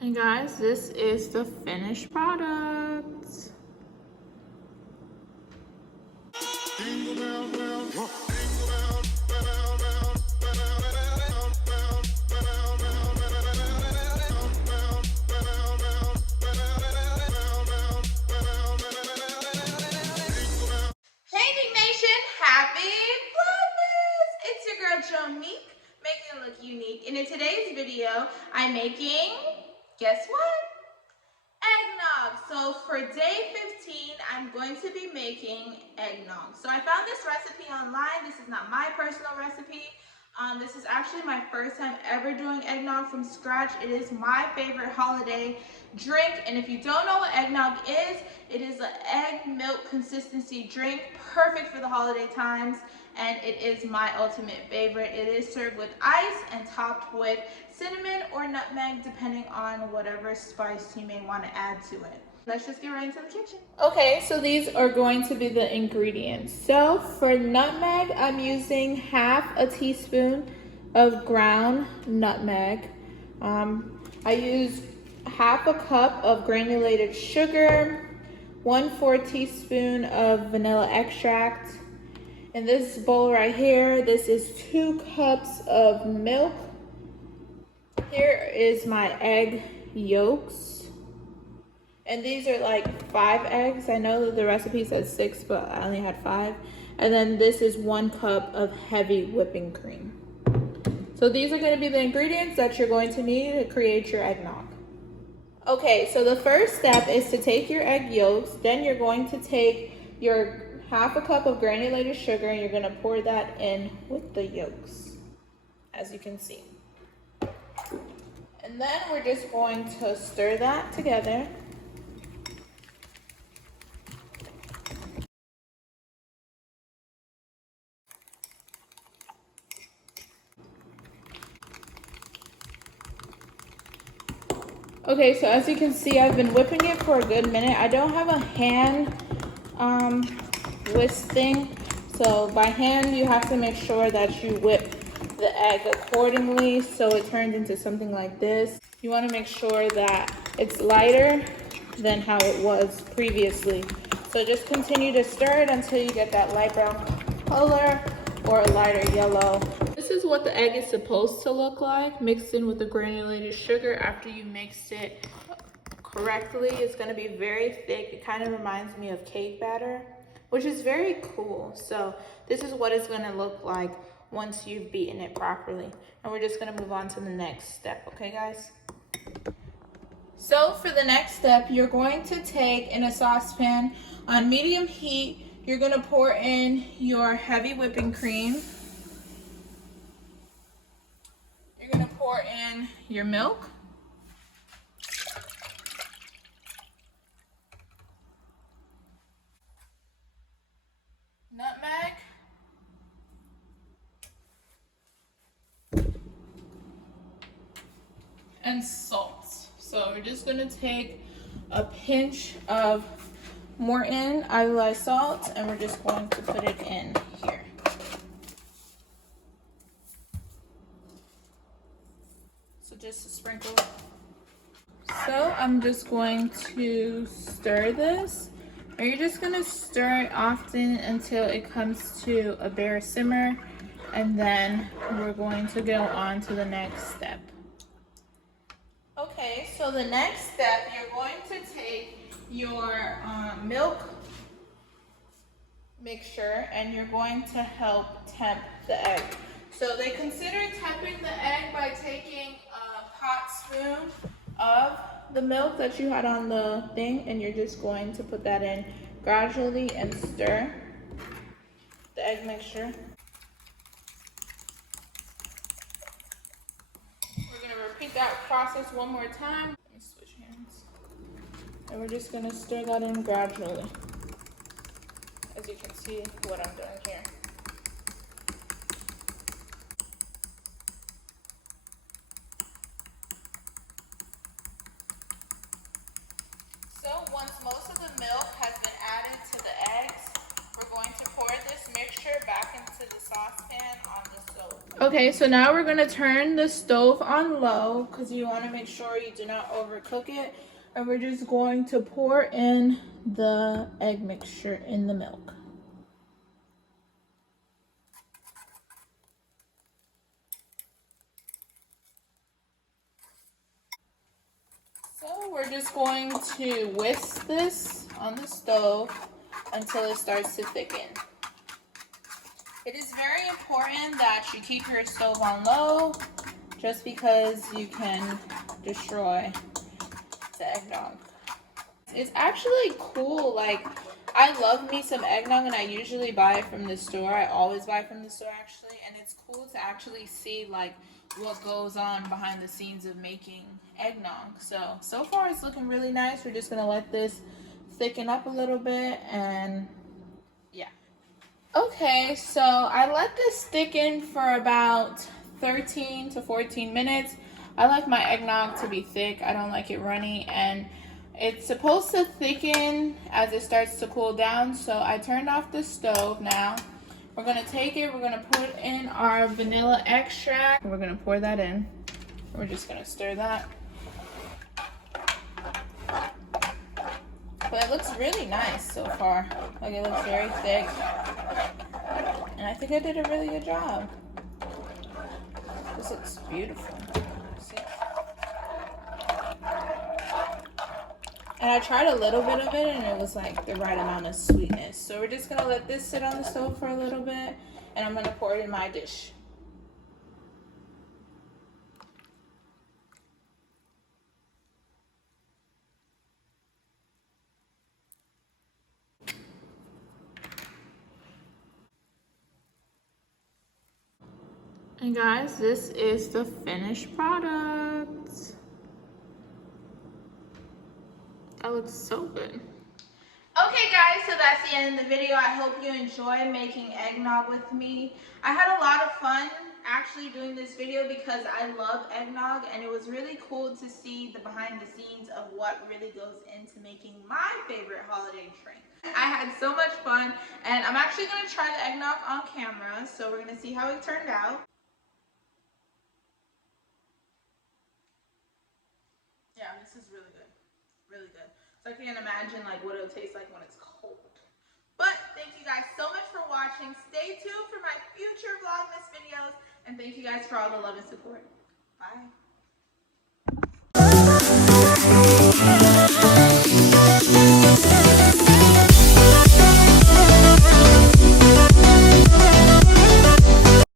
And guys, this is the finished product. NiqueNation, happy Vlogmas! It's your girl Jonique, making it look unique. And in today's video, I'm making, guess what? Eggnog. So for day 15, I'm going to be making eggnog. So I found this recipe online. This is not my personal recipe. This is actually my first time ever doing eggnog from scratch. It is my favorite holiday drink. And if you don't know what eggnog is, it is an egg milk consistency drink, perfect for the holiday times. And it is my ultimate favorite. It is served with ice and topped with cinnamon or nutmeg, depending on whatever spice you may want to add to it. Let's just get right into the kitchen. Okay, so these are going to be the ingredients. So for nutmeg, I'm using half a teaspoon of ground nutmeg. I use half a cup of granulated sugar, 1/4 teaspoon of vanilla extract. In this bowl right here, this is 2 cups of milk. Here is my egg yolks. And these are like 5 eggs. I know that the recipe says 6, but I only had 5. And then this is 1 cup of heavy whipping cream. So these are going to be the ingredients that you're going to need to create your eggnog. Okay, so the first step is to take your egg yolks. Then you're going to take your half a cup of granulated sugar and you're going to pour that in with the yolks, as you can see. And then we're just going to stir that together. Okay, so as you can see, I've been whipping it for a good minute. I don't have a hand whisk thing, so by hand you have to make sure that you whip the egg accordingly so it turns into something like this. You want to make sure that it's lighter than how it was previously. So just continue to stir it until you get that light brown color or a lighter yellow. This is what the egg is supposed to look like, mixed in with the granulated sugar. After you mix it correctly, it's going to be very thick. It kind of reminds me of cake batter, which is very cool. So this is what it's going to look like once you've beaten it properly. And we're just going to move on to the next step, okay guys? So for the next step, you're going to take in a saucepan on medium heat, you're going to pour in your heavy whipping cream. You're going to pour in your milk. Nutmeg. And salt. So we're just going to take a pinch of Morton iodized salt and we're just going to put it in here. So just a sprinkle. So I'm just going to stir this. And you're just going to stir it often until it comes to a bare simmer. And then we're going to go on to the next step. Okay, so the next step, you're going to take your milk mixture and you're going to help temp the egg. So they consider temping the egg by taking a pot spoon of the milk that you had on the thing and you're just going to put that in gradually and stir the egg mixture. We're going to repeat that process one more time. Let me switch hands. And we're just going to stir that in gradually. As you can see what I'm doing here. So once most of the milk has been added to the eggs, we're going to pour this mixture back into the saucepan on the stove. Okay, so now we're going to turn the stove on low because you want to make sure you do not overcook it. And we're just going to pour in the egg mixture in the milk. So we're just going to whisk this on the stove until it starts to thicken. It is very important that you keep your stove on low just because you can destroy the eggnog. It's actually cool. Like, I love me some eggnog and I usually buy it from the store. I always buy from the store actually, and it's cool to actually see like what goes on behind the scenes of making eggnog. So far it's looking really nice. We're just gonna let this thicken up a little bit, and yeah. Okay, so I let this thicken for about 13 to 14 minutes. I like my eggnog to be thick. I don't like it runny, and it's supposed to thicken as it starts to cool down. So I turned off the stove now. We're gonna take it, we're gonna put in our vanilla extract. We're gonna pour that in. We're just gonna stir that. But it looks really nice so far. Like, it looks very thick. And I think I did a really good job. This looks beautiful. See? And I tried a little bit of it and it was like the right amount of sweetness. So we're just gonna let this sit on the stove for a little bit, and I'm gonna pour it in my dish. And guys, this is the finished product. That looks so good. Okay guys, so that's the end of the video. I hope you enjoyed making eggnog with me. I had a lot of fun actually doing this video because I love eggnog, and it was really cool to see the behind the scenes of what really goes into making my favorite holiday drink. I had so much fun, and I'm actually going to try the eggnog on camera, so we're going to see how it turned out. Yeah, this is really good. Really good. So I can't imagine like what it'll taste like when it's cold. But thank you guys so much for watching. Stay tuned for my future Vlogmas videos. And thank you guys for all the love and support. Bye.